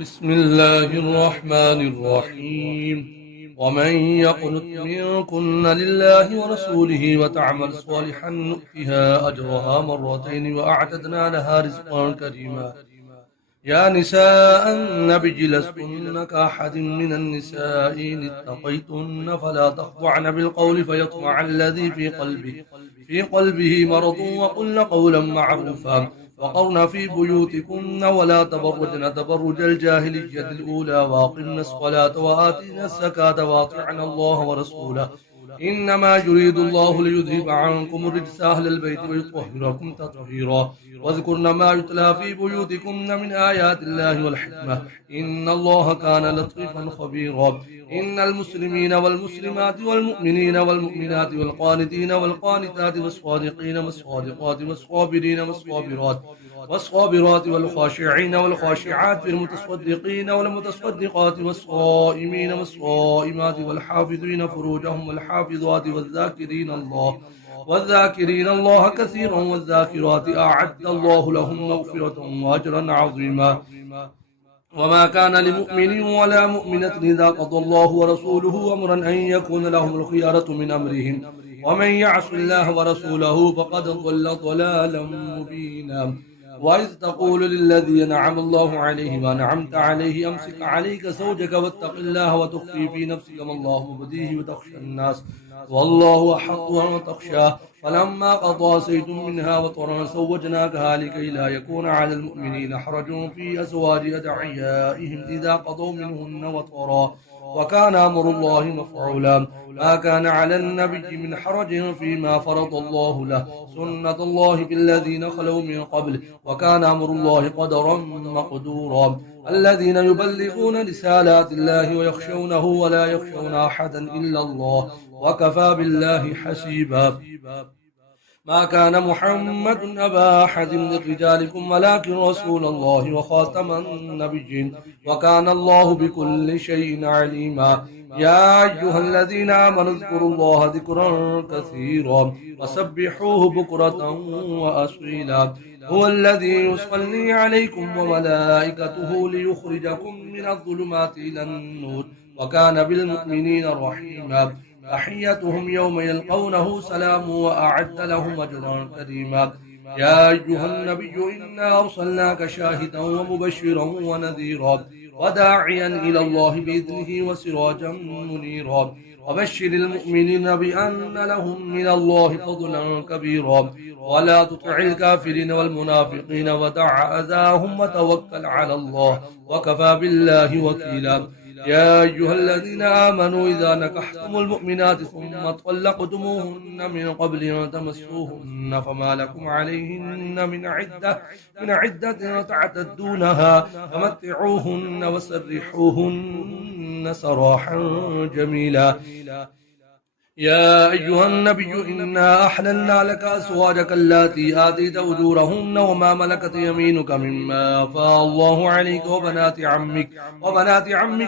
بسم الله الرحمن الرحيم. ومن يقنت منكن لله ورسوله وتعمل صالحا نؤتها أجرها مرتين وأعتدنا لها رزقا كريما. يا نساء النبي لستن كأحد من النساء إن اتقيتن فلا تخضعن بالقول فيطمع الذي في قلبه مرض وقلن قولا معروفا وقرن في بيوتكن ولا تبرجن تبرج الجاهلية الأولى وأقمن الصلاة وآتينا الزكاة وأطعن الله ورسوله إنما يريد الله ليذهب عنكم الرجس أهل البيت ويطهركم تطهيرا واذكرن ما يتلى في بيوتكن من آيات الله والحكمة إن الله كان لطيفا خبيرا. إن المسلمين والمسلمات والمؤمنين والمؤمنات والقانتين والقانتات والصادقين والصادقات والصابرين والصابرات والخاشعين والخاشعات والمتصدقين والمتصدقات والصائمين والصائمات والحافظين فروجهم والحافظات والذاكرين الله كثيرا والذاكرات أعد الله لهم مغفرة وأجرا عظيما. وما كان لمؤمن ولا مؤمنة إذا قضى الله ورسوله أمرا أن يكون لهم الخيارة من أمرهم ومن يعص الله ورسوله فقد ضل ضلالا مبينا. وإذ تقول للذي أنعم الله عليه وأنعمت عليه أمسك عليك زوجك واتق الله وتخفي في نفسك ما الله مبديه وتخشى الناس والله أحق أن تخشاه فلما قضى زيد منها وطرا زوجناكها لكي لا يكون على المؤمنين حرج في أزواج أدعيائهم إذا قضوا منهن وطرا وكان أمر الله مفعولا. ما كان على النبي من حرج فيما فرض الله له سنة الله في الذين خلوا من قبل وكان أمر الله قدرا مقدورا. الذين يبلغون رسالات الله ويخشونه ولا يخشون أحدا إلا الله وكفى بالله حسيبا. ما كان محمد أبا أحد من رجالكم ولكن رسول الله وخاتم النبيين وكان الله بكل شيء عليما. يا أيها الذين آمنوا اذكروا الله ذكرا كثيرا وسبحوه بكرة وأصيلا. هو الذي يصلي عليكم وملائكته ليخرجكم من الظلمات إلى النور وكان بالمؤمنين رحيما. تحيتهم يوم يلقونه سلام وأعد لهم أجرا كريما. يا أيها النبي إنا أرسلناك شاهدا ومبشرا ونذيرا وداعيا إلى الله بإذنه وسراجا منيرا وبشر المؤمنين بأن لهم من الله فضلا كبيرا ولا تطع الكافرين والمنافقين ودع أذاهم وتوكل على الله وكفى بالله وكيلا. يا أيها الذين آمنوا إذا نكحتم المؤمنات ثم طلقتموهن من قبل أن تمسوهن فما لكم عليهن من عدة تعتدونها فمتعوهن وسرحوهن سراحا جميلا. يا أيها النبي إنا أحللنا لك أزواجك اللاتي آتيت أجورهن وما ملكت يمينك مما أفاء الله عليك وبنات عمك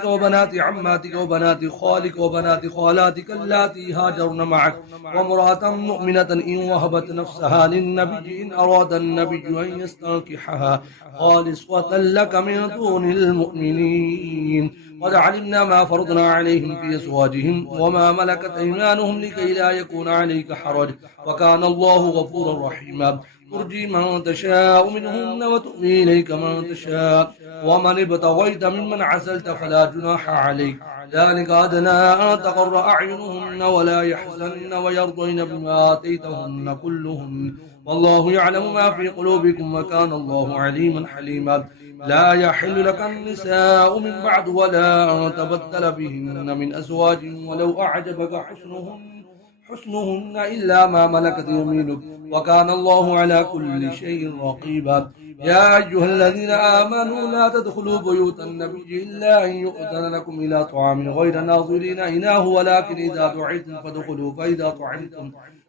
وبنات عماتك وبنات خالك وبنات خالاتك اللاتي هاجرن معك وامرأة مؤمنة إن وهبت نفسها للنبي إن أراد النبي أن يستنكحها خالصة لك من دون المؤمنين. قد علمنا ما فرضنا عليهم في أزواجهم وما ملكت أيمانهم لكي لا يكون عليك حرج وكان الله غفورا رحيما. ترجي من تشاء منهن وتؤوي إليك من تشاء ومن ابتغيت ممن عزلت فلا جناح عليك ذلك أدنى أن تقر أعينهن ولا يحزن ويرضين بما آتيتهن كلهن والله يعلم ما في قلوبكم وكان الله عليما حليما. لا يحل لك النساء من بعد ولا أن تبدل بهن من أزواج ولو أعجبك حسنهن إلا ما ملكت يمينك وكان الله على كل شيء رقيبا. يا أيها الذين آمنوا لا تدخلوا بيوت النبي إلا أن يؤذن لكم إلى طعام غير ناظرين إناه ولكن إذا دعيتم فادخلوا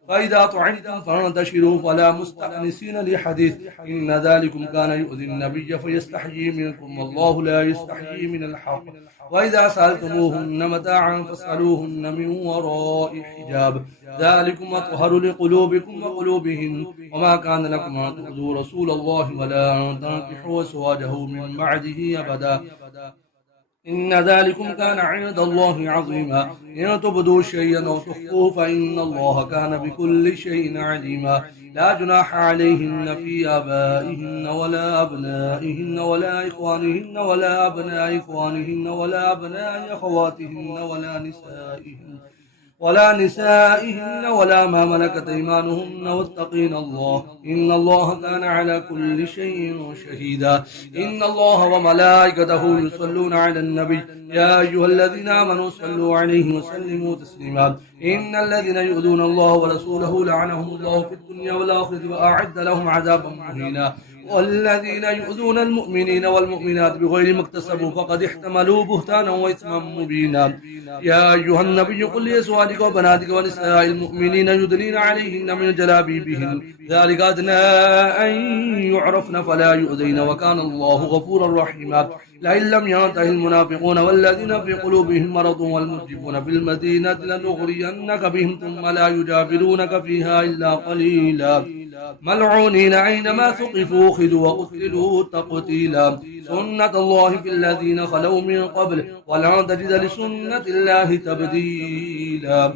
فإذا طعنتم فانتشروا فلا مستأنسين لحديث إن ذلكم كان يؤذي النبي فيستحيي منكم والله لا يستحيي من الحق وإذا سألتموهن متاعا فاسألوهن من وراء حجاب ذلكم أطهر لقلوبكم وقلوبهن وما كان لكم أن تؤذوا رسول الله ولا أن تنكحوا أزواجه من بعده أبدا إن ذلكم كان عند الله عظيما إن تبدوا شيئا أو تخفوه فإن الله كان بكل شيء عليما لا جناح عليهن في آبائهن ولا أبنائهن ولا إخوانهن ولا أبناء إخوانهن ولا أبناء أخواتهن ولا نسائهن ولا ما ملكت أيمانهن واتقين الله إن الله كان على كل شيء شهيدا إن الله وملائكته يصلون على النبي يا أيها الذين آمنوا صلوا عليه وسلموا تسليما إن الذين يؤذون الله ورسوله لعنهم الله في الدنيا والآخرة وأعد لهم عذابا مهينا والذين يؤذون المؤمنين والمؤمنات بغير ما اكتسبوا فقد احتملوا بهتانا وإثما مبينا يا أيها النبي قل لأزواجك وبناتك ونساء المؤمنين يدنين عليهن من جلابيبهن ذلك أدنى أن يعرفن فلا يؤذين وكان الله غفورا رحيما لئن لم ينته المنافقون والذين في قلوبهم مرض والمرجفون في المدينة لنغرينك بهم ثم لا يجادلونك فيها إلا قليلا ملعونين أينما ثقفوا خذوا وقتلوا تقتيلا سنة الله في الذين خلوا من قبل ولن تجد لسنة الله تبديلا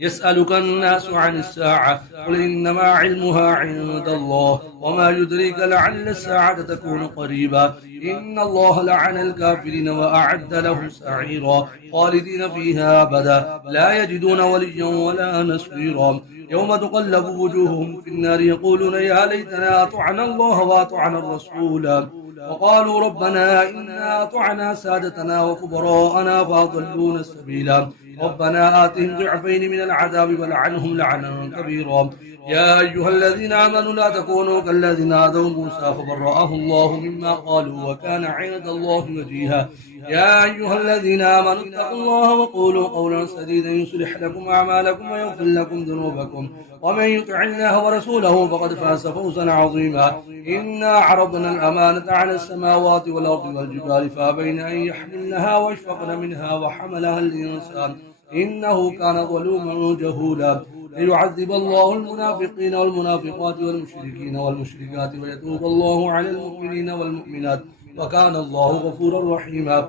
يسألك الناس عن الساعة قل إنما علمها عند الله وما يدريك لعل الساعة تكون قريبا إن الله لعن الكافرين وأعد لهم سعيرا خالدين فيها أبدا لا يجدون وليا ولا نصيرا يوم تقلب وجوههم في النار يقولون يا ليتنا أطعنا الله وأطعنا الرسول وقالوا ربنا إنا أطعنا سادتنا وكبراءنا فأضلونا السبيلا ربنا آتهم ضعفين من العذاب ولعنهم لعنا كبيرا يا أيها الذين آمنوا لا تكونوا كالذين آذوا موسى فبرأه الله مما قالوا وكان عند الله وجيها يا أيها الذين آمنوا اتقوا الله وقولوا قولا سديدا يصلح لكم أعمالكم ويغفر لكم ذنوبكم ومن يطع الله ورسوله فقد فاز فوزا عظيما إنا عرضنا الأمانة على السماوات والأرض والجبال فأبين أن يحملنها واشفقن منها وحملها الإنسان إنه كان ظلوما جهولا ليعذب الله المنافقين والمنافقات والمشركين والمشركات ويتوب الله على المؤمنين والمؤمنات وكان الله غفورا رحيما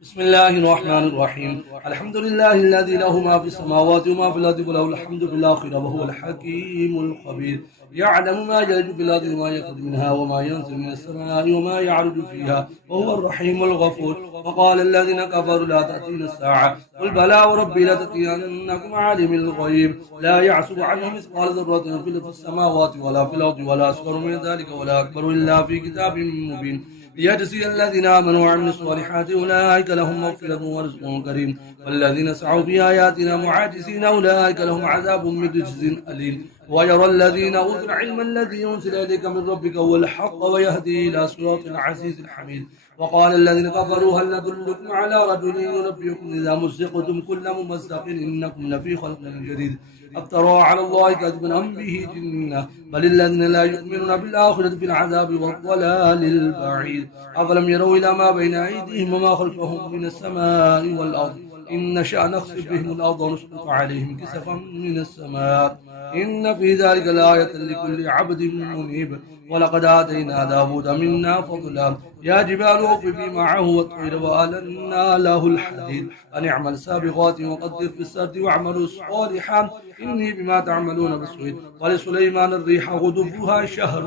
بسم الله الرحمن الرحيم الحمد لله الذي له ما في السماوات وما في الأرض وله الحمد في الآخرة وهو الحكيم الخبير يعلم ما يلج في الأرض وما يخرج منها وما ينزل من السماء وما يعرج فيها وهو الرحيم الغفور وقال الذين كفروا لا تأتينا الساعة قل بلى وربي لتأتينكم عالم الغيب لا يعصب عنه مثقال ذرة في السماوات ولا في الأرض ولا أصغر من ذلك ولا أكبر إلا في كتاب مبين ليجزي الذين آمنوا وعملوا الصالحات أولئك لهم مغفرة ورزق كريم والذين سعوا في آياتنا معاجزين أولئك لهم عذاب من رجز أليم ويرى الذين أوتوا العلم الذي أنزل إليك من ربك هو الحق ويهدي إلى صراط العزيز الحميد وقال الذين كفروا هل ندلكم على رجل ينبئكم إذا مزقتم كل ممزق إنكم لفي خلق جديد افترى على الله كذبا أم به جنة بل الذين لا يؤمنون بالآخرة في العذاب والضلال البعيد أفلم يروا إلى ما بين أيديهم وما خلفهم من السماء والأرض إن نشأ نخسف بهم الأرض ونسقط عليهم كسفا من السماء إن في ذلك لآية لكل عبد منيب ولقد آتينا داود منا فضلا يا جبال أوفي معه والطير وألنا له الحديد أن اعمل سابغات وقدر في السرد واعملوا صالحا إني بما تعملون بصير ولسليمان الريح غدوها شهر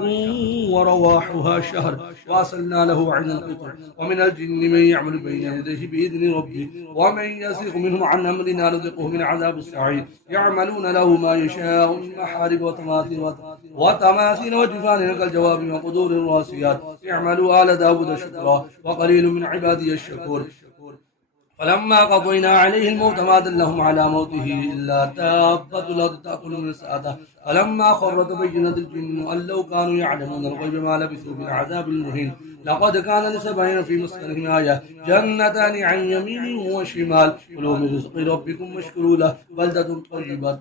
ورواحها شهر وأرسلنا له عين القطر ومن الجن من يعمل بين يديه بإذن ربه ومن يزيغ منهم عن أمرنا نذقه من عذاب السعير يعملون له ما يشاء من محارب وتماثيل وجفان كالجواب وقدور الراسيات يعملوا آل داود شكرا وقليل من عبادي الشكور فلما قضينا عليه الموت ما دلهم على موته إلا دابة الأرض تأكل من سأته فلما خر تبينت الجن أن لو كانوا يعلمون الغيب ما لبثوا في العذاب المهين. لقد كان لسبعين في مسكنهم آية جنتان عن يمين وشمال كلوا من رزق ربكم واشكروا له بلدة طيبة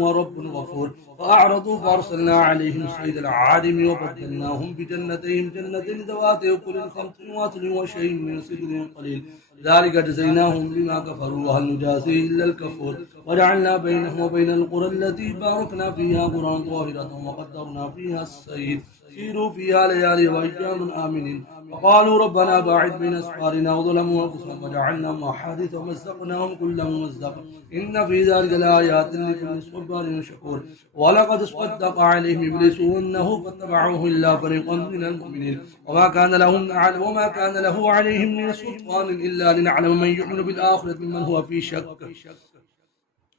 ورب غفور. فأعرضوا فأرسلنا عليهم صيد العادم وبدلناهم بجنتين ذواتي أكل خمط وأصل وشيء من سدر قليل ذلك جزيناهم بما كفروا وهل نجازي إلا الكفور. وجعلنا بينهم وبين القرى التي باركنا فيها قرى طاهرة وقدرنا فيها السير سيروا فيها ليالي وأيام آمنين. وقالوا ربنا باعد بين أسفارنا وظلموا أنفسهم وجعلناهم أحاديث ومزقناهم كل ممزق إن في ذلك لآيات لكل صبار شكور. ولقد صدق عليهم إبليس إنه فاتبعوه إلا فريقا من المؤمنين وما كان له عليهم من سلطان إلا لنعلم من يؤمن بالآخرة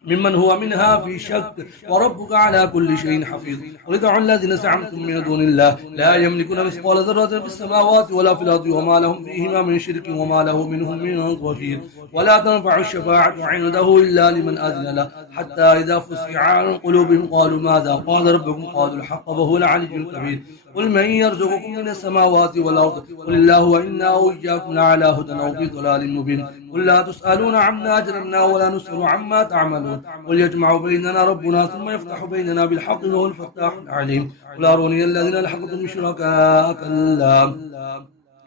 ممن هو منها في شك وربك على كل شيء حفيظ. ودعوا الذين زعمتم من دون الله لا يملكون مثقال ذرة في السماوات ولا في الأرض وما لهم فيهما من شرك وما له منهم من ظهير. ولا تنفع الشفاعة عنده إلا لمن أذن له حتى إذا فزع عن قلوبهم قالوا ماذا قال ربكم قالوا الحق وهو العلي الكبير. قل من يرزقكم من السماوات والأرض قل الله وإنا وإياكم لعلى هدى أو في ضلال مبين. قل لا تسألون عما أجرمنا ولا نسأل عما تعملون. قل يجمع بيننا ربنا ثم يفتح بيننا بالحق وهو الفتاح العليم. قل أروني الذين ألحقتم بشركاء كلا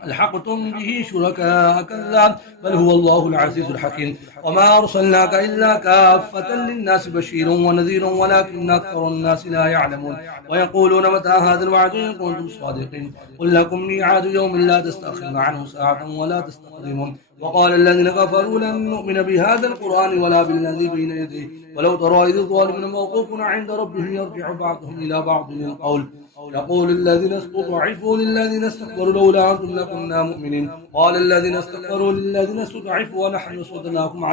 ألحقتم به شركاء كلا بل هو الله العزيز الحكيم. وما أرسلناك إلا كافة للناس بشيرا ونذيرا ولكن أكثر الناس لا يعلمون. ويقولون متى هذا الوعد إن كنتم صادقين. قل لكم ميعاد يوم لا تستأخرون عنه ساعة ولا تستقدمون. وقال الذين كفروا لن نؤمن بهذا القرآن ولا بالذي بين يديه ولو ترى إذ الظالمون موقوفون عند ربهم يرجع بعضهم إلى بعض القول يقول الذين استضعفوا للذين استكبروا لولا أنتم لكنا مؤمنين. قال الذين استكبروا للذين استضعفوا ونحن صددناكم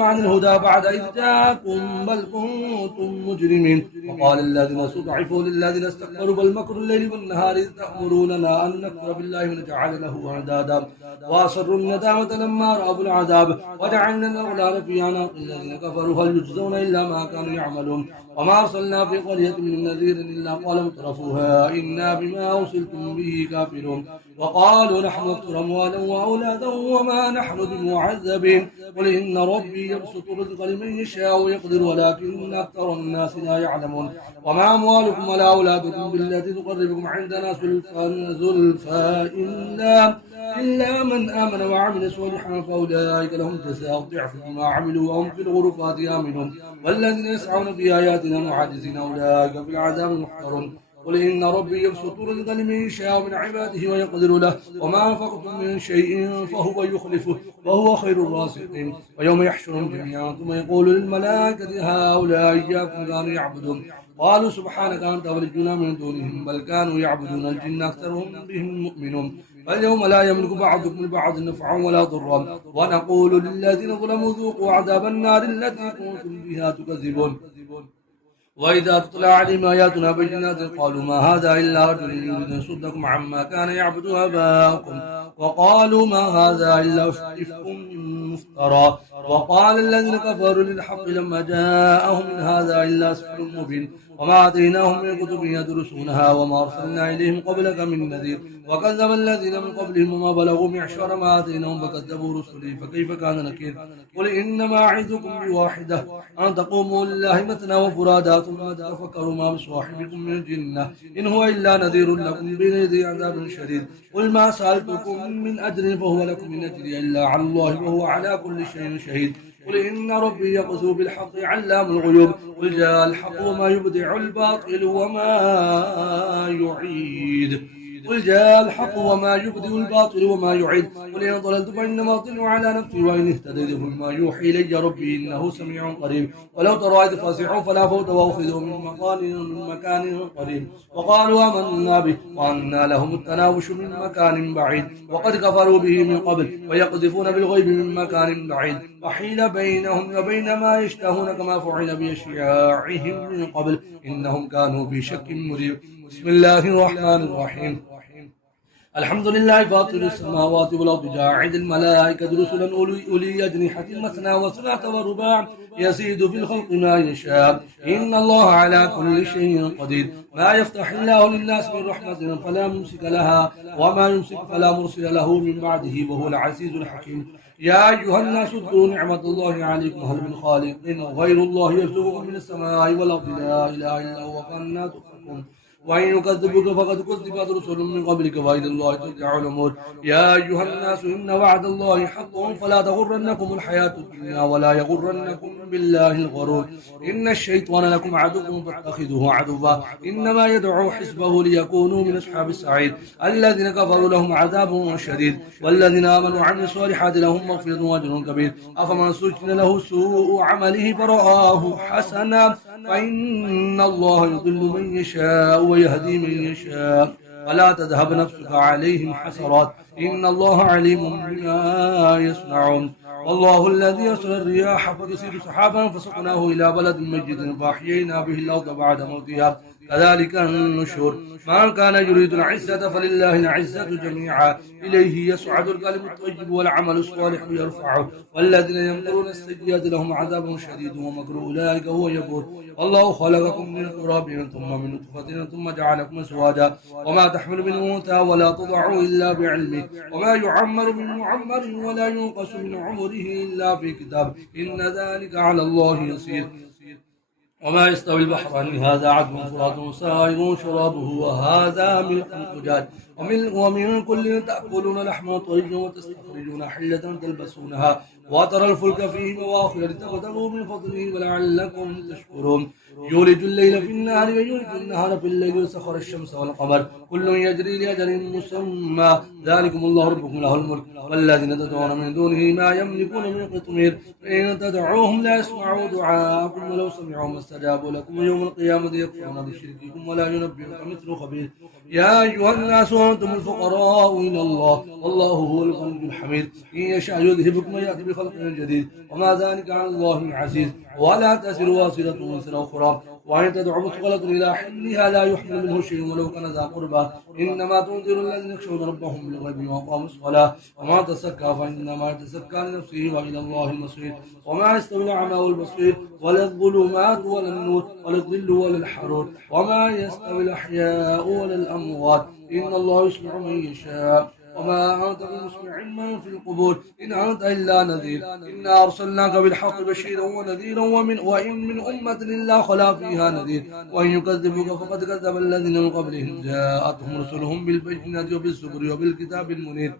عن الهدى بعد إذ جاءكم بل كنتم مجرمين. وقال الذين استضعفوا للذين استكبروا بل مكر الليل والنهار إذ تأمروننا أن نكفر بالله ونجعل له أندادا وأصروا الندامة لما رأوا العذاب وجعلنا الأغلال في أعناق الذين كفروا هل يجزون إلا ما كانوا يعملون. وما أرسلنا في قرية من نذير إلا قال مترفوها إنا بما أرسلتم به كافرون. وقالوا نحن أكثر أموالا وأولادا وما نحن بمعذبين. قل إن ربي يبسط الرزق لمن يشاء ويقدر ولكن أكثر الناس لا يعلمون. وما أموالكم ولا أولادكم بالتي تقربكم عندنا زلفى إلا من آمن وعمل صالحا فأولئك لهم جزاء الضعف بما عملوا وهم في الغرفات آمنون. والذين يسعون في آياتنا معاجزين أولئك في العذاب محضرون. قل إن ربي يبسط الرزق لمن يشاء من عباده ويقدر له وما أنفقتم من شيء فهو يخلفه وهو خير الرازقين. ويوم يحشرهم جميعا ثم يقول للملائكة هؤلاء إياكم كانوا يعبدون قالوا سبحانك أنت ولينا من دونهم بل كانوا يعبدون الجن أكثرهم بهم مؤمنون. فاليوم لا يملك بعضكم لبعض نفعا ولا ضرا ونقول للذين ظلموا ذوقوا عذاب النار التي كنتم بها تكذبون. وإذا تطلع عليهم آياتنا بينات قالوا ما هذا إلا رجل يريد أن يصدكم عما كان يعبد آباؤكم وقالوا ما هذا إلا إفك مفترى. وقال الذين كفروا للحق لما جاءهم إن هذا إلا سحر مبين وما آتيناهم من كتب يدرسونها وما أرسلنا إليهم قبلك من نذير. وكذب الذين من قبلهم وما بلغوا معشار ما آتيناهم فكذبوا رسلي فكيف كان نكير. قل إنما أعظكم بواحدة أن تقوموا لله مثنى وفرادا ثم تتفكروا ما بصاحبكم من جنة إن هو إلا نذير لكم بين يدي عذاب شديد. قل ما سألتكم من أجر فهو لكم من أجري إلا على الله وهو على كل شيء شهيد. قل إن ربي يقذف بالحق علام الغيوب. قل جاء الحق وما يبدع الباطل وما يعيد. قل جاء الحق وما يبدئ الباطل وما يعيد. قل إن ضللت فإنما أضل على نفسي وإن اهتديت فبما يوحي إلي ربي إنه سميع قريب. ولو ترى إذ فزعوا فلا فوت وأخذوا من مكان قريب وقالوا آمنا به وأنى لهم التناوش من مكان بعيد وقد كفروا به من قبل ويقذفون بالغيب من مكان بعيد وحيل بينهم وبين ما يشتهون كما فعل بأشياعهم من قبل إنهم كانوا في شك مريب. بسم الله الرحمن الرحيم. الحمد لله فاطر السماوات والأرض جاعل الملائكة رسلا أولي أجنحة مثنى وثلاث ورباع يزيد في الخلق ما يشاء إن الله على كل شيء قدير ما يفتح الله للناس من رحمة فلا ممسك لها وما يمسك فلا مرسل له من بعده وهو العزيز الحكيم يا أيها الناس اذكروا نعمة الله عليكم هل من خالق غير الله يرزقكم من السماء والأرض لا إله إلا هو فأنى تؤفكون وإن يكذبوك فقد كذبت رسل من قبلك وإلى الله ترجع الأمور يا أيها الناس إن وعد الله حق فلا تغرنكم الحياة الدنيا ولا يغرنكم بالله الغرور إن الشيطان لكم عدو فاتخذوه عدوا إنما يدعو حزبه ليكونوا من أصحاب السعير الذين كفروا لهم عذاب شديد والذين آمنوا وعملوا الصالحات لهم مغفرة وأجر كبير أفمن سجن له سوء عمله فرآه حسنا فإن الله يضل من يشاء ويهدي من يشاء ولا تذهب نفسك عليهم حسرات إن الله عليم بما يصنعون والله الذي يرسل الرياح فتثير سحابا فسقناه إلى بلد ميت فأحيينا به الأرض بعد موتها كذلك النشور من كان يريد العزة فلله العزة جميعا إليه يصعد الكلم الطيب والعمل الصالح يرفعه والذين يمكرون السيئات لهم عذاب شديد ومكر أولئك هو يبور والله خلقكم من تراب ثم من نطفة ثم جعلكم أزواجا وما تحمل من أنثى ولا تضع إلا بعلمه وما يعمر من معمر ولا ينقص من عمره إلا في كتاب إن ذلك على الله يسير وما يستوي البحران هذا عذب فرات سائغ شرابه وهذا ملح أجاج ومن كل تأكلون لحما طريا وتستخرجون حلة تلبسونها وترى الفلك فيه مواخر لتبتغوا من فضله ولعلكم تشكرون يولج الليل في النهار ويولج النهار في الليل وسخر الشمس والقمر كل يجري لأجل مسمى ذلكم الله ربكم له الملك والذين تدعون من دونه ما يملكون من قطمير فإن تدعوهم لا يسمعوا دعاءكم ولو سمعوا ما استجابوا لكم يوم القيامة يكفرون بشرككم ولا ينبئك مثل خبير يا أيها الناس أنتم الفقراء إلى الله والله هو الغني الحميد إن يشاء يذهبكم ويأتي بخلق جديد وما ذلك على الله عزيز ولا تزر وازرة وزر أخرى وإن تدع مثقلة إلى حملها لا يحمل منه شيء ولو كان ذا قربى إنما تنذر الذين يخشون ربهم بالغيب وأقاموا الصلاة وما تزكى فإنما يتزكى لنفسه وإلى الله المصير وما يستوي الأعمى والبصير ولا الظلمات ولا النور ولا الظل ولا الحرور وما يستوي الأحياء ولا الأموات إن الله يسمع من يشاء وما أنت بمسمع من في القبور إن أنت إلا نذير إنا أرسلناك بالحق بشيرا ونذيرا وإن من أمة إلا خلا فيها نذير وإن يكذبوك فقد كذب الذين من قبلهم جاءتهم رسلهم بالبينات وبالزبر وبالكتاب المنير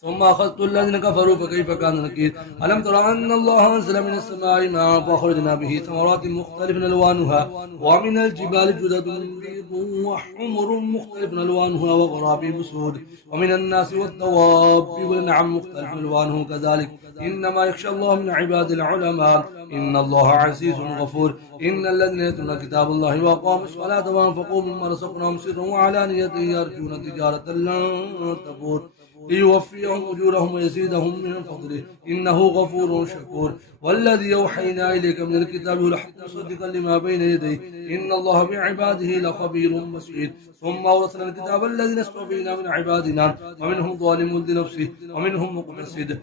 ثم أخذت الذين كفروا فكيف كان نكير ألم تر أن الله أنزل من السماء ماء فأخرجنا به ثمرات مختلف ألوانها ومن الجبال جدد بيض وحمر مختلف ألوانها وغرابيب سود ومن الناس والدواب والنعم مختلف ألوانه كذلك إنما يخشى الله من عباد العلماء إن الله عزيز غفور إن الذين يتلون كتاب الله وأقاموا الصلاة وأنفقوا مما رزقناهم سرا وعلانية يرجون تجارة لن تبور ليوفيهم أجورهم ويزيدهم من فضله إنه غفور شكور والذي أوحينا إليك من الكتاب لحق مصدقا لما بين يديه إن الله بعباده لخبير بصير ثم أورثنا الكتاب الذين اصطفينا من عبادنا ومنهم ظالم لنفسه ومنهم مقتصد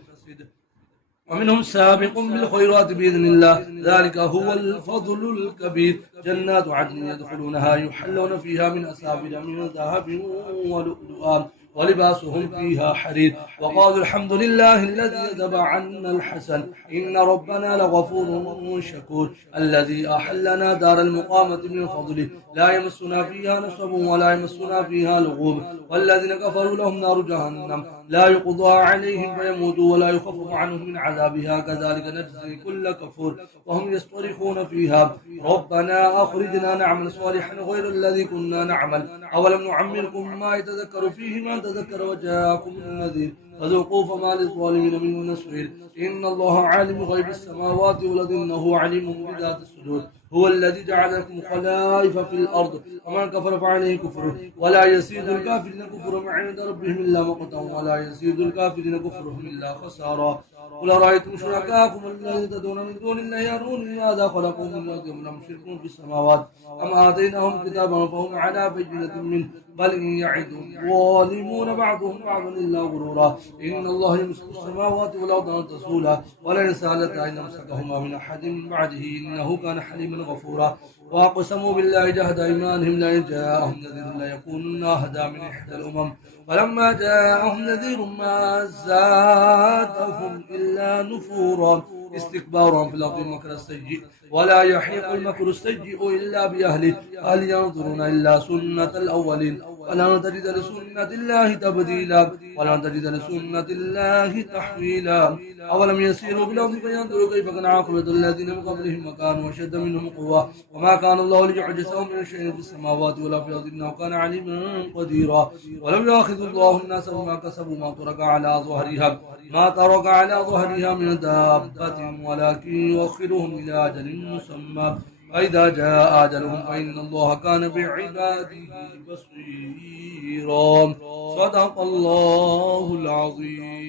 ومنهم سابق بالخيرات بإذن الله ذلك هو الفضل الكبير جنات عدن يدخلونها يحلون فيها من أساور من ذهب ولؤلؤا ولباسهم فيها حرير وقالوا الحمد لله الذي يذهب عنا الحسن إن ربنا لغفور شكور الذي أحلنا دار المقامة من فضله لا يمسنا فيها نصب ولا يمسنا فيها لغوب والذين كفروا لهم نار جهنم لا يقضى عليهم فيموتوا ولا يخفف عنهم من عذابها كذلك نجزي كل كفور وهم يصطرخون فيها ربنا أخرجنا نعمل صالحا غير الذي كنا نعمل أولم نعمركم ما يتذكر فيه من تذكر وجاءكم النذير فذوقوا فما للظالمين من نصير. إن الله عالم غيب السماوات والأرض إنه عليم بذات الصدور. هو الذي جعلكم خلائف في الأرض ومن كفر فعليه كفره ولا يزيد الكافرين كفرهم عند ربهم إلا مقتا ولا يزيد الكافرين كفرهم إلا خسارا. قل أرأيتم شركاءكم الذين تدعون من دون الله أروني ماذا خلقوا من الأرض أم لهم شرك في السماوات أم آتيناهم كتابا فهم على بينة منه بل إن يعد الظالمون بعضهم بعضا إلا غرورا. إن الله يمسك السماوات والأرض أن تزولا ولئن سألتا إن أمسكهما من أحد من بعده إنه كان حليما غفورا. وأقسموا بالله جهد أيمانهم لئن جاءهم نذير ليكونن أهدى من إحدى الأمم فلما جاءهم نذير ما زادهم إلا نفورا استكبارا في الأرض مكر السيء ولا يحيق المكر السيء إلا بأهله هل ينظرون إلا سنة الأولين ولن تجد لسنة الله تبديلا ولن تجد لسنة الله تحويلا. أولم يسيروا بالأرض فينظروا كيف كان عاقبة الذين من قبلهم وكانوا أشد منهم قوة وما كان الله ليعجزه من شيء في السماوات ولا في الأرض إنه كان عليما قديرا. ولو يأخذ الله الناس بما كسبوا ما ترك على ظهرها من دابة ولكن يؤخرهم إلى أجل مسمى فإذا جاء أجلهم فإن الله كان بعباده بصيرا. صدق الله العظيم.